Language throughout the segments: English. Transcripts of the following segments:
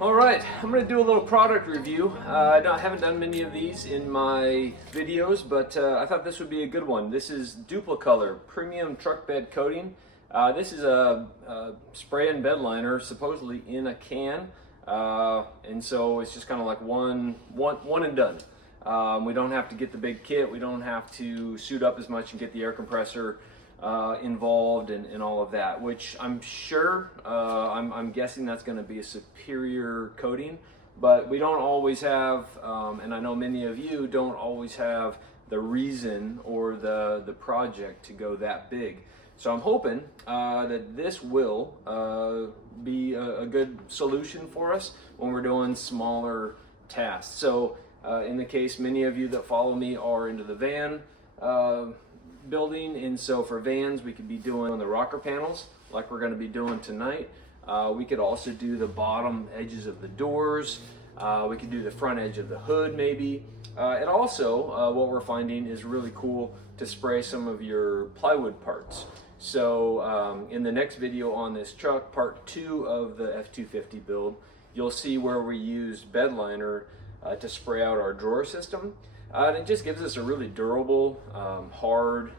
All right, I'm going to do a little product review. I haven't done many of these in my videos, but I thought this would be a good one. This is Dupli Premium Truck Bed Coating. This is a spray and bed liner, supposedly in a can, and so it's just kind of like one and done. We don't have to get the big kit. We don't have to suit up as much and get the air compressor involved and all of that, which I'm sure, I'm guessing that's going to be a superior coating, but we don't always have, and I know many of you don't always have the reason or the project to go that big. So I'm hoping that this will be a good solution for us when we're doing smaller tasks. So in the case, many of you that follow me are into the van building, and so for vans we could be doing the rocker panels like we're going to be doing tonight. We could also do the bottom edges of the doors. We could do the front edge of the hood maybe. And also what we're finding is really cool to spray some of your plywood parts. So in the next video on this truck, part 2 of the F250 build, you'll see where we used BedLiner to spray out our drawer system. And it just gives us a really durable, hard,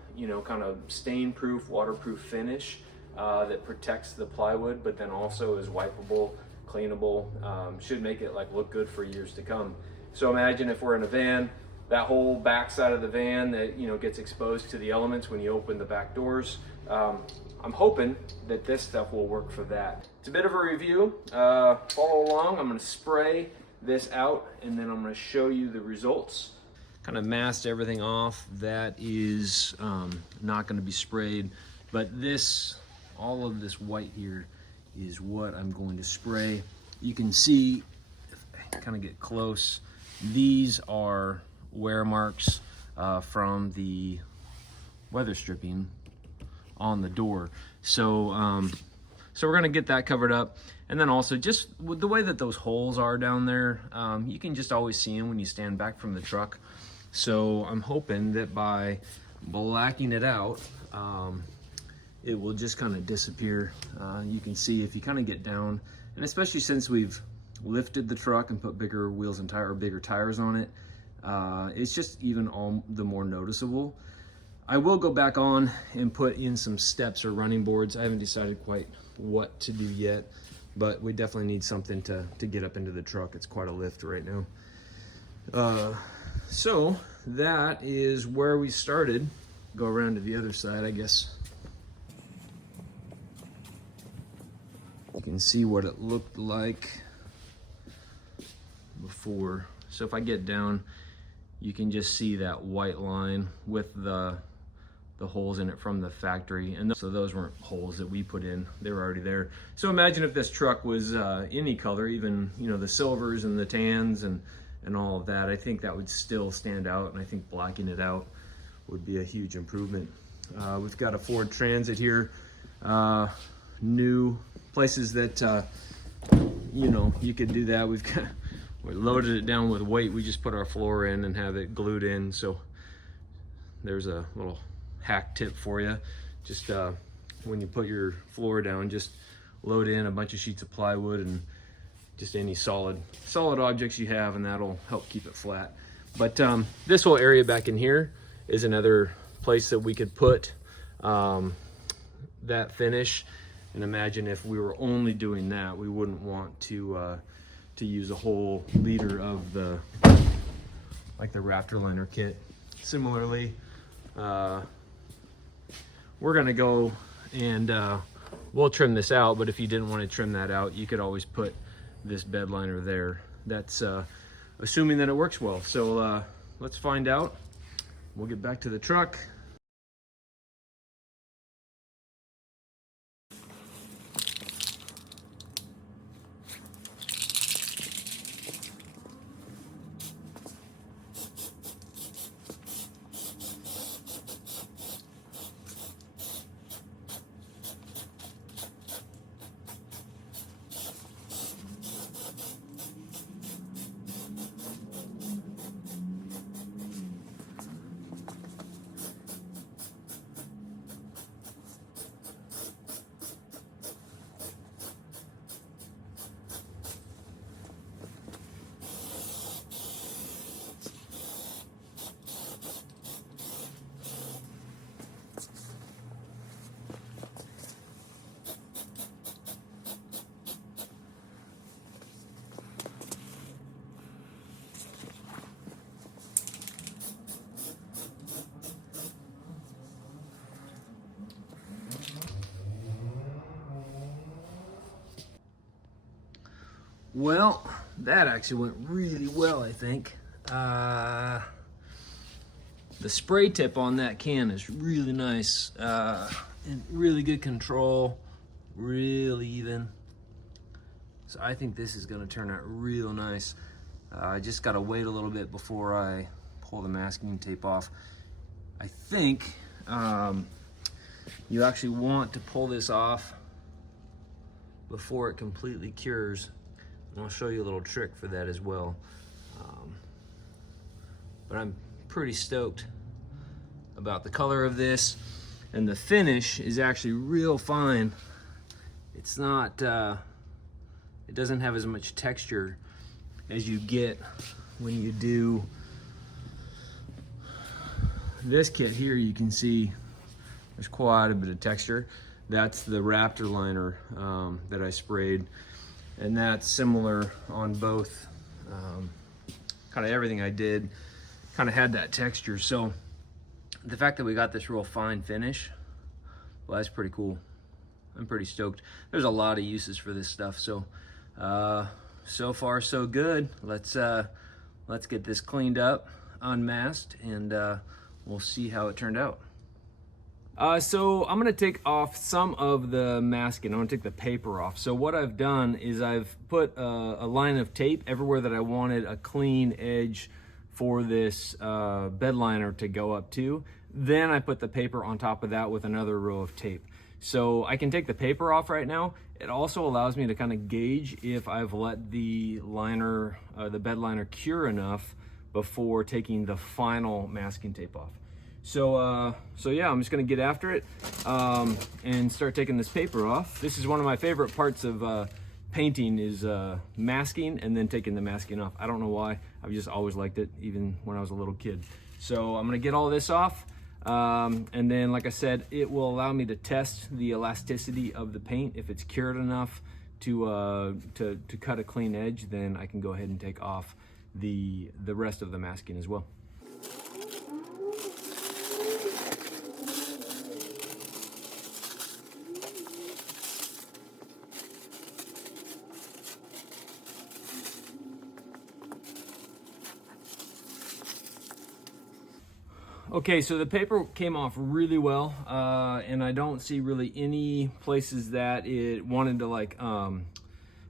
kind of stain-proof, waterproof finish that protects the plywood, but then also is wipeable, cleanable. Should make it look good for years to come. So imagine if we're in a van, that whole back side of the van that gets exposed to the elements when you open the back doors. I'm hoping that this stuff will work for that. It's a bit of a review. Follow along. I'm going to spray this out and then I'm going to show you the results. Kind of masked everything off. That is not going to be sprayed, but all of this white here is what I'm going to spray. You can see, if I kind of get close, these are wear marks from the weather stripping on the door. So so we're going to get that covered up, and then also just with the way that those holes are down there, you can just always see them when you stand back from the truck. So I'm hoping that by blacking it out, it will just kind of disappear. You can see if you kind of get down, and especially since we've lifted the truck and put bigger wheels and bigger tires on it, it's just even all the more noticeable. I will go back on and put in some steps or running boards. I haven't decided quite what to do yet, but we definitely need something to get up into the truck. It's quite a lift right now. So that is where we started. Go around to the other side, I guess. You can see what it looked like before. So if I get down, you can just see that white line with the holes in it from the factory. And so those weren't holes that we put in, they were already there. So imagine if this truck was any color, even the silvers and the tans and all of that. I think that would still stand out, and I think blacking it out would be a huge improvement. We've got a Ford Transit here. New places that you could do that. We loaded it down with weight. We just put our floor in and have it glued in. So there's a little hack tip for you. Just when you put your floor down, just load in a bunch of sheets of plywood and just any solid objects you have, and that'll help keep it flat. But this whole area back in here is another place that we could put that finish. And imagine if we were only doing that, we wouldn't want to use a whole liter of the rafter liner kit. Similarly, we're gonna go and we'll trim this out, but if you didn't want to trim that out, you could always put this bed liner there. That's assuming that it works well. So let's find out. We'll get back to the truck. Well, that actually went really well, I think. The spray tip on that can is really nice, and really good control, really even. So I think this is gonna turn out real nice. I just gotta wait a little bit before I pull the masking tape off. I think you actually want to pull this off before it completely cures. And I'll show you a little trick for that as well. But I'm pretty stoked about the color of this, and the finish is actually real fine. It's not, it doesn't have as much texture as you get when you do this kit here. You can see there's quite a bit of texture. That's the Raptor liner that I sprayed, and that's similar on both. Kind of everything I did kind of had that texture. So the fact that we got this real fine finish, well, that's pretty cool. I'm pretty stoked. There's a lot of uses for this stuff. So so far so good. Let's get this cleaned up, unmasked, and we'll see how it turned out. So I'm gonna take off some of the masking. I'm gonna take the paper off. So what I've done is I've put a line of tape everywhere that I wanted a clean edge for this BedLiner to go up to. Then I put the paper on top of that with another row of tape. So I can take the paper off right now. It also allows me to kind of gauge if I've let the liner, the BedLiner cure enough before taking the final masking tape off. So yeah, I'm just gonna get after it and start taking this paper off. This is one of my favorite parts of painting, is masking and then taking the masking off. I don't know why, I've just always liked it, even when I was a little kid. So I'm gonna get all this off, and then, like I said, it will allow me to test the elasticity of the paint. If it's cured enough to cut a clean edge, then I can go ahead and take off the rest of the masking as well. Okay, so the paper came off really well, and I don't see really any places that it wanted to like kind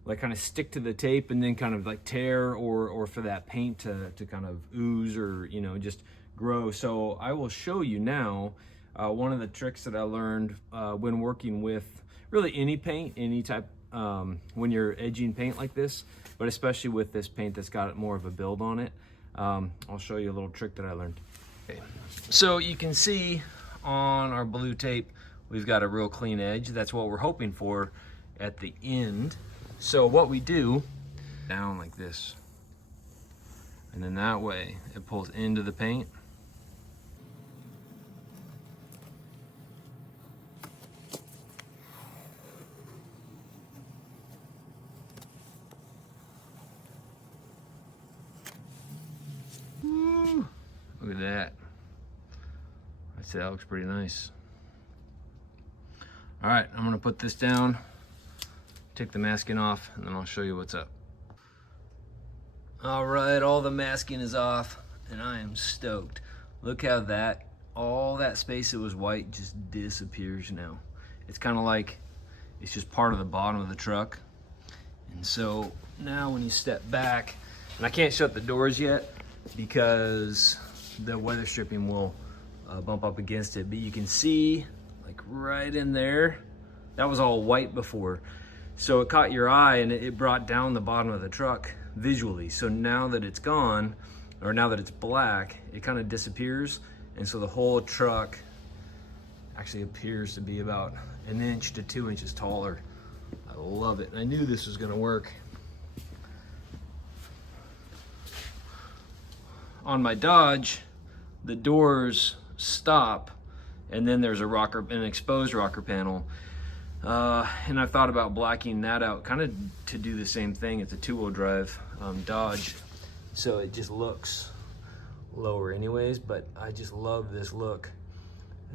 of stick to the tape and then kind of like tear, or for that paint to kind of ooze, or, you know, just grow. So I will show you now one of the tricks that I learned when working with really any paint, any type, when you're edging paint like this, but especially with this paint that's got more of a build on it. I'll show you a little trick that I learned. Okay. So you can see on our blue tape, we've got a real clean edge. That's what we're hoping for at the end. So what we do, down like this, and then that way it pulls into the paint. Woo. Look at that. I'd say that looks pretty nice. All right, I'm gonna put this down, take the masking off, and then I'll show you what's up. All right, all the masking is off, and I am stoked. Look how all that space that was white just disappears now. It's kind of like it's just part of the bottom of the truck. And so now when you step back, and I can't shut the doors yet because the weather stripping will bump up against it, but you can see like right in there, that was all white before. So it caught your eye and it brought down the bottom of the truck visually. So now that it's gone, or now that it's black, it kind of disappears. And so the whole truck actually appears to be about 1 inch to 2 inches taller. I love it. I knew this was gonna work. On my Dodge, the doors stop, and then there's an exposed rocker panel. And I've thought about blacking that out, kind of to do the same thing. It's a 2-wheel drive Dodge, so it just looks lower anyways, but I just love this look.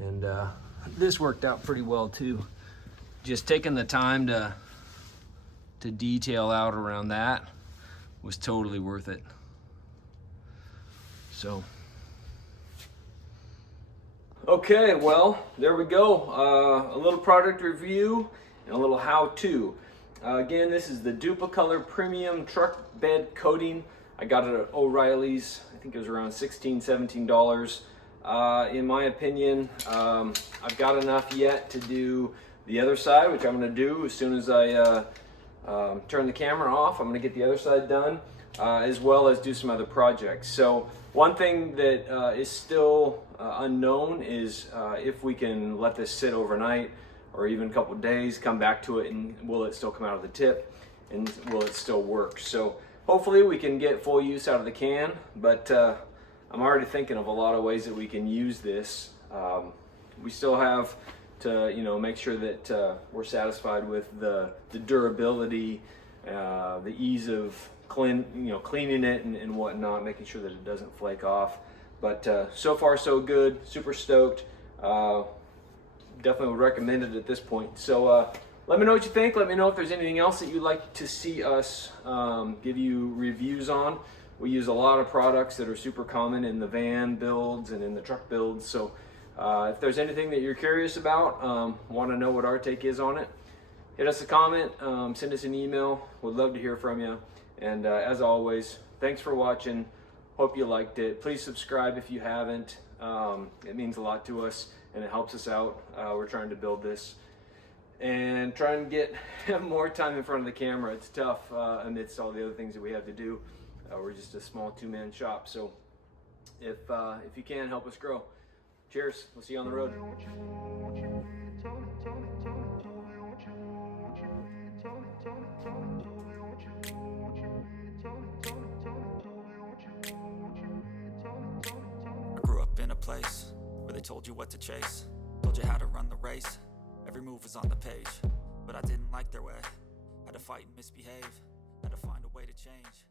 And this worked out pretty well too. Just taking the time to to detail out around that was totally worth it. So, okay, well, there we go. A little product review and a little how-to. Again, this is the Dupli Premium Truck Bed Coating. I got it at O'Reilly's. I think it was around $16, $17. In my opinion, I've got enough yet to do the other side, which I'm going to do as soon as I turn the camera off. I'm going to get the other side done, as well as do some other projects. So one thing that is still unknown is if we can let this sit overnight or even a couple of days, come back to it, and will it still come out of the tip, and will it still work? So hopefully we can get full use out of the can, but I'm already thinking of a lot of ways that we can use this. We still have to, make sure that we're satisfied with the durability, the ease of cleaning it and whatnot, making sure that it doesn't flake off. But so far so good, super stoked. Definitely would recommend it at this point. So let me know what you think. Let me know if there's anything else that you'd like to see us give you reviews on. We use a lot of products that are super common in the van builds and in the truck builds. So if there's anything that you're curious about, want to know what our take is on it, hit us a comment, send us an email. We'd love to hear from you. And as always, thanks for watching. Hope you liked it. Please subscribe if you haven't. It means a lot to us and it helps us out. We're trying to build this and try and get more time in front of the camera. It's tough amidst all the other things that we have to do. We're just a small two-man shop. So if you can, help us grow. Cheers. We'll see you on the road. I grew up in a place where they told you what to chase, told you how to run the race. Every move was on the page, but I didn't like their way. Had to fight and misbehave, had to find a way to change.